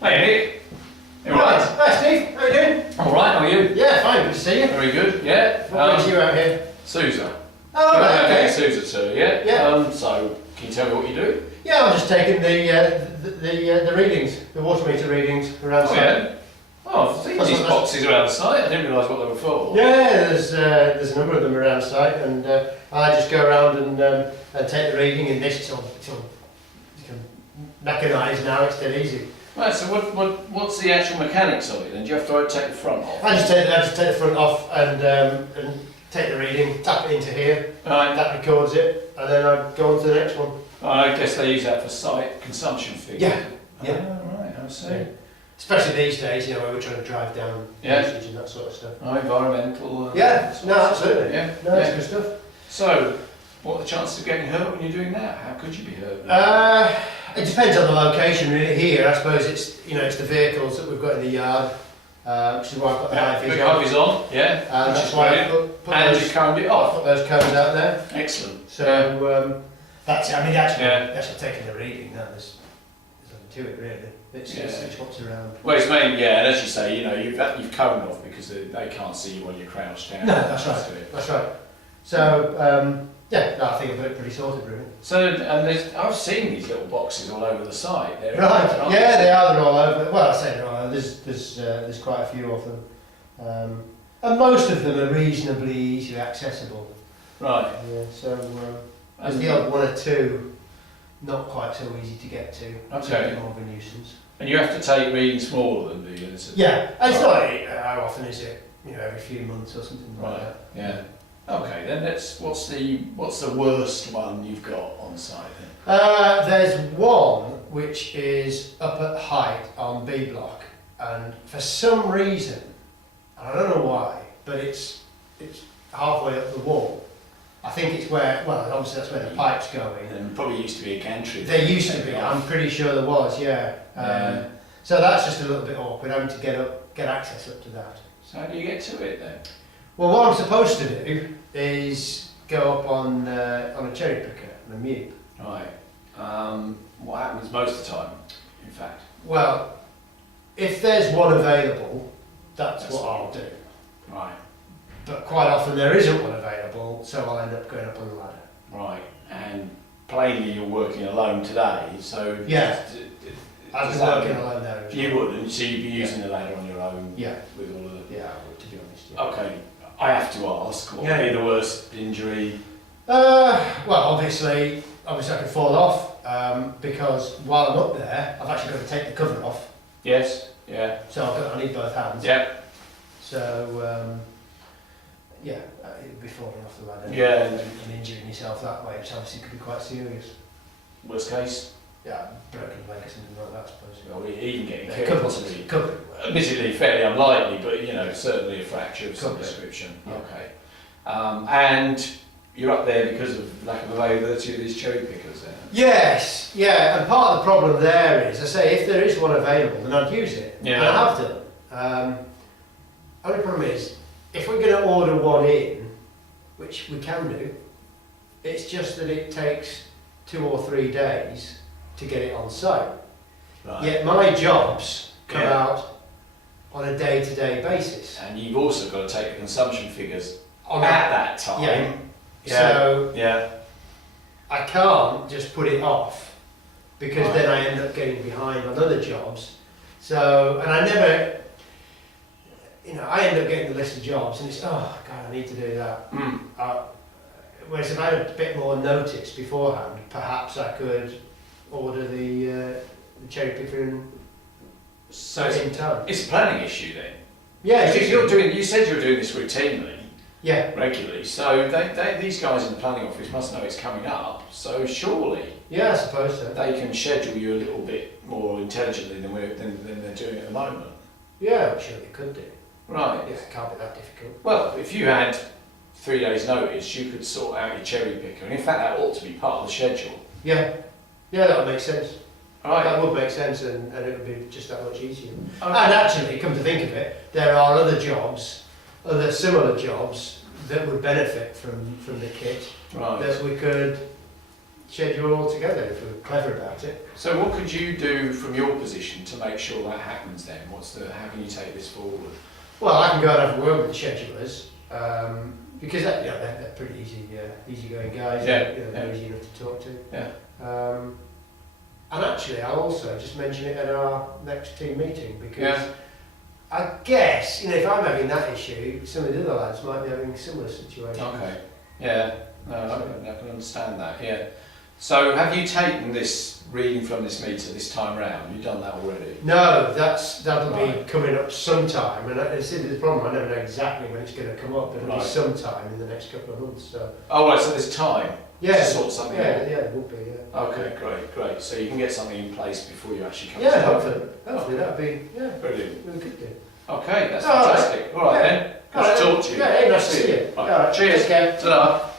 Hey Nick. You Right. alright? Hi Steve, how you doing? Alright, how are you? Yeah, fine, good to see you. Very good, yeah. What brings you out here? SUSA. Oh, right, okay. SUSA too, yeah? Yeah. So, can you tell me what you do? Yeah, I'm just taking the readings, the water meter readings around Oh site. yeah? Oh, I've seen That's these what- boxes around the site, I didn't realise what they were for. Yeah, there's a number of them around site, and I just go around and take the reading, and this it's all mechanised now, it's dead easy. Right, so what's the actual mechanics of it then? Do you have to take the front off? I just take the front off and take the reading, tap it into here, Right. that records it, and then I go on to the next one. I guess they use that for site consumption figures. Yeah, yeah. Oh, right, I see. Yeah. Especially these days, you know, where we're trying to drive down Yeah. usage and that sort of stuff. Oh, environmental. Yeah, sort no, of absolutely. stuff. Yeah. No, yeah. it's good stuff. So, what are the chances of getting hurt when you're doing that? How could you be hurt? It depends on the location really. Here, I suppose it's the vehicles that we've got in the yard, which is why I've got the high Big vis on. high vis on, yeah. And which that's is why I brilliant. put And those, you combed it off. those cones out there. Excellent. So that's it. I mean, actually, Yeah. taking the reading. No, there's nothing to it really. It's what's around. Well, it's mainly, yeah, and as you say, you know, you've combed off because they can't see you while you're crouched down. No, that's right. That's right. So yeah, no, I think I've got it pretty sorted really. So, and I've seen these little boxes all over the site. They're Right, aren't yeah, they are. They're all over. Well, I say they're all over. There's quite a few of them, and most of them are reasonably easily accessible. Right. Yeah, so there's the odd one or two not quite so easy to get to. It's a Okay. bit more of a nuisance. And you have to take readings smaller than the others. Yeah, and it's not how often is it? You know, every few months or something like Right. that. Yeah. Okay. Then what's the worst one you've got on site then? There's one which is up at height on B block, and for some reason, I don't know why, but it's halfway up the wall. I think it's where, well, obviously that's where the pipe's going. And probably used to be a gantry. There used to be, I'm pretty sure there was, yeah. Yeah. So that's just a little bit awkward, having to get access up to that. So how do you get to it then? Well, what I'm supposed to do is go up on a cherry picker, on a mute. Right. What happens most of the time, in fact? Well, if there's one available, that's what I'll do. Right. But quite often there isn't one available, so I'll end up going up on the ladder. Right. And plainly you're working alone today, so Yeah. I've does been that working mean- alone there as You well. wouldn't, so you'd be using the ladder on your own. Yeah. With all of the. Yeah, I would, to be honest. Yeah. Okay. I have to ask. What would Yeah. be the worst injury? Well, obviously I could fall off because while I'm up there, I've actually got to take the cover off. Yes. Yeah. So I need both hands. Yeah. So yeah, it'd be falling off the ladder. Yeah. And injuring yourself that way, which obviously could be quite serious. Worst case. Yeah, broken leg or something like that, I suppose. Well, even getting Yeah, killed. could Possibly. could. Admittedly, fairly unlikely, but you know, certainly a fracture of some Could be. description. Yeah. Okay. And you're up there because of lack of availability of these cherry pickers then? Yes, yeah, and part of the problem there is, I say, if there is one available, then I'd use it. Yeah. And I have done. Only problem is, if we're going to order one in, which we can do, it's just that it takes 2 or 3 days to get it on site. Right. Yet my jobs come Yeah. out on a day-to-day basis. And you've also got to take the consumption figures On at that time. Yeah. Yeah. So Yeah. I can't just put it off because Right. then I end up getting behind on other jobs. So, and I never, I end up getting the list of jobs and it's, oh God, I need to do that. Mm. Whereas if I had a bit more notice beforehand, perhaps I could order the cherry picker in So it's, in time. it's a planning issue then. Yeah, Because you said you were doing this routinely, yeah, regularly. So these guys in the planning office must know it's coming up. So surely yeah, I suppose so. they can schedule you a little bit more intelligently than they're doing at the moment. Yeah, I'm sure they could do. Right. Yeah, it can't be that difficult. Well, if you had 3 days' notice, you could sort out your cherry picker, and in fact, that ought to be part of the schedule. Yeah, that would make sense. Right. That would make sense, and it would be just that much easier. Okay. And actually, come to think of it, there are other similar jobs that would benefit from the kit Right. that we could schedule altogether if we're clever about it. So what could you do from your position to make sure that happens then? How can you take this forward? Well, I can go and have a word with the schedulers, because they're pretty easygoing guys. Yeah, They're easy enough to talk to. Yeah. And actually, I'll also just mention it at our next team meeting, because Yeah. I guess, if I'm having that issue, some of the other lads might be having similar situations. Okay. Yeah. No, I can understand that. Yeah. So have you taken this reading from this meter this time round? You've done that already? No, that'll be Right. coming up sometime, and this is the problem. I never know exactly when it's going to come up, but it'll Right. be sometime in the next couple of months. So Oh, right, so there's time yeah, to sort something yeah, out? it would be. Yeah. Okay, great. So you can get something in place before you actually come to Yeah, it. hopefully that'd be Brilliant. we could do. Okay, that's All right. fantastic. All right Yeah. then. Good to talk to you. Yeah, hey, nice to see you. Right. All right, Cheers. take care. Ta-da.